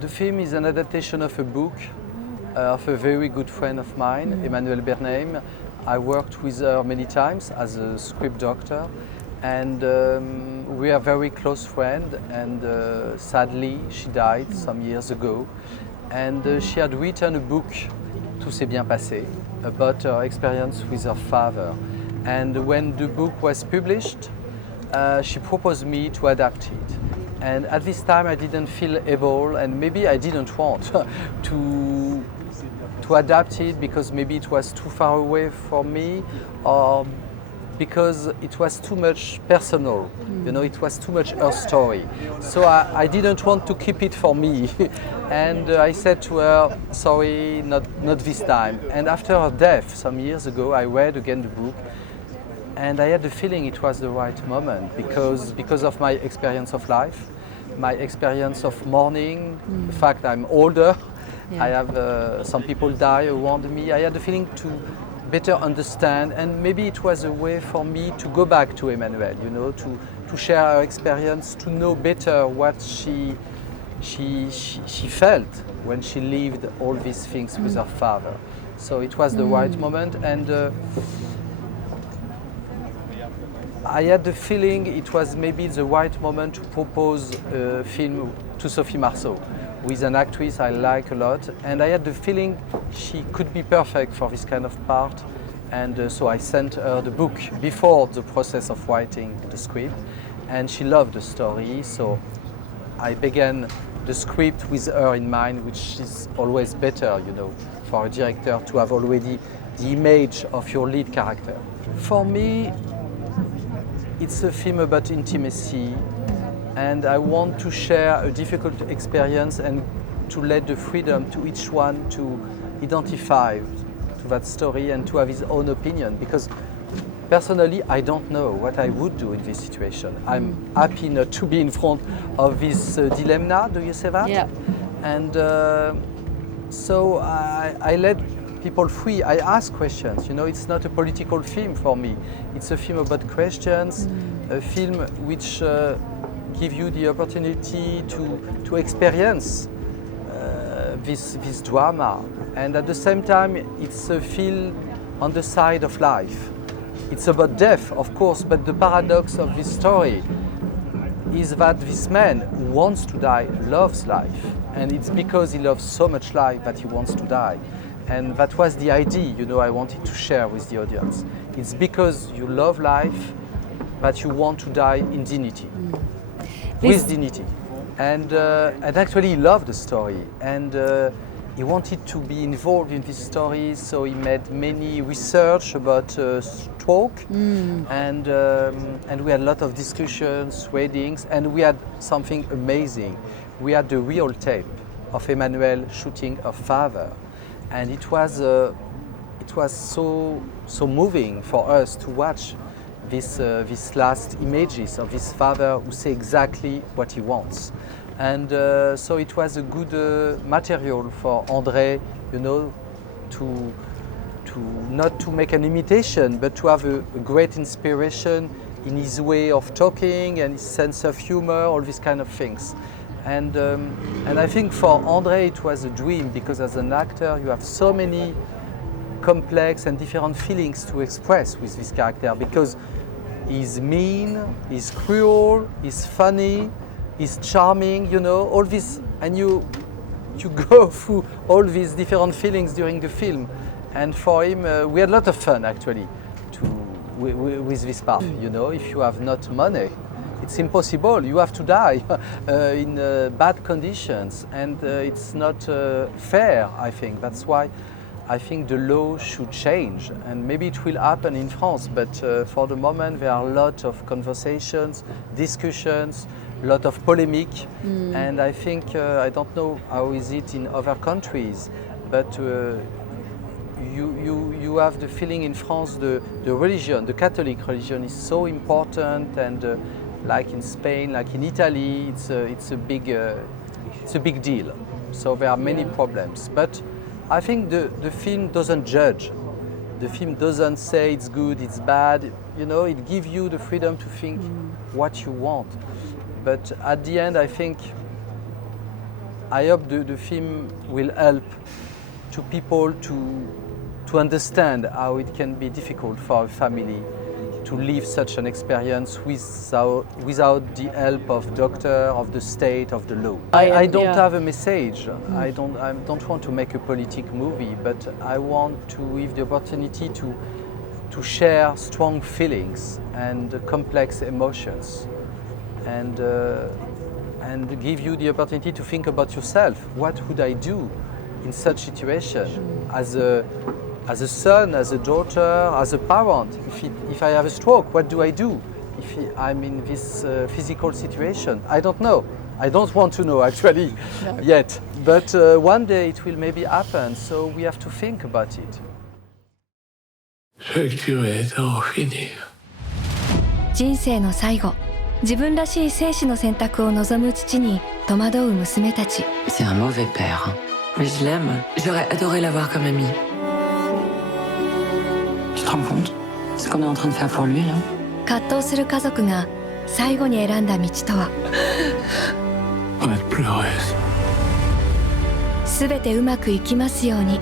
The film is an adaptation of a book of a very good friend of mine, Emmanuelle Bernheim. I worked with her many times as a script doctor, and we are very close friends, and sadly she died some years ago, and she had written a book, Tout s'est bien passé, about her experience with her father. And when the book was published, she proposed me to adapt it. And at this time I didn't feel able, and maybe I didn't want to adapt it because maybe it was too far away from me, or because it was too much personal, you know, it was too much her story. So I didn't want to keep it for me. And I said to her, sorry, not this time. And after her death some years ago, I read again the book, and I had the feeling it was the right moment because of my experience of life, my experience of mourning, the fact I'm older, I have some people die around me. I had the feeling to better understand, and maybe it was a way for me to go back to Emmanuelle, you know, to share her experience, to know better what she felt when she lived all these things with her father. So it was the right moment, and I had the feeling it was maybe the right moment to propose a film to Sophie Marceau with an actress I like a lot, and I had the feeling she could be perfect for this kind of part, and so I sent her the book before the process of writing the script, and she loved the story, so I began the script with her in mind, which is always better, you know, for a director to have already the image of your lead character. For me, it's a film about intimacy, and I want to share a difficult experience and to let the freedom to each one to identify to that story and to have his own opinion, because personally I don't know what I would do in this situation. I'm happy not to be in front of this dilemma, do you say that? Yeah. And so I let people free. I ask questions, you know, it's not a political film for me. It's a film about questions, a film which give you the opportunity to experience this drama, and at the same time it's a film on the side of life. It's about death, of course, but the paradox of this story is that this man who wants to die loves life, and it's because he loves so much life that he wants to die. And that was the idea, you know, I wanted to share with the audience. It's because you love life that you want to die in dignity, with dignity. And actually he loved the story, and he wanted to be involved in this story, so he made many research about stroke, and we had a lot of discussions, readings, and we had something amazing. We had the real tape of Emmanuelle shooting her father, and it was so moving for us to watch these last images of his father who say exactly what he wants. And so it was a good material for André, you know, to not to make an imitation, but to have a great inspiration in his way of talking and his sense of humor, all these kind of things. And I think for André it was a dream, because as an actor you have so many complex and different feelings to express with this character, because he's mean, he's cruel, he's funny, he's charming, you know, all this, and you go through all these different feelings during the film. And for him, we had a lot of fun actually with this part. You know, if you have not money, it's impossible. You have to die in bad conditions, and it's not fair, I think. That's why I think the law should change, and maybe it will happen in France, but for the moment there are a lot of conversations, discussions, a lot of polemic, and I think, I don't know how is it in other countries, but you have the feeling in France the religion, the Catholic religion is so important, and like in Spain, like in Italy, it's a big deal. So there are many problems, but I think the film doesn't judge. The film doesn't say it's good, it's bad. You know, it gives you the freedom to think what you want. But at the end, I think I hope the film will help to people to understand how it can be difficult for a family to live such an experience without the help of doctor, of the state, of the law. I don't have a message. I don't want to make a politic movie, but I want to give the opportunity to share strong feelings and complex emotions, and give you the opportunity to think about yourself. What would I do in such situation as a son, as a daughter, as a parent? If I have a stroke, what do I do if I'm in this physical situation? I don't know. I don't want to know actually yet, but one day it will maybe happen, so we have to think about it. 人生の最後、自分らしい生死の選択を望む父に戸惑う娘たち。C'est un mauvais père, mais je l'aime. J'aurais adoré l'avoir comme ami. Tu te rends compte ce qu'on est en train de faire pour lui là? 葛藤する家族が最後に選んだ道とは。On va être pleureuse. すべてうまくいきますように。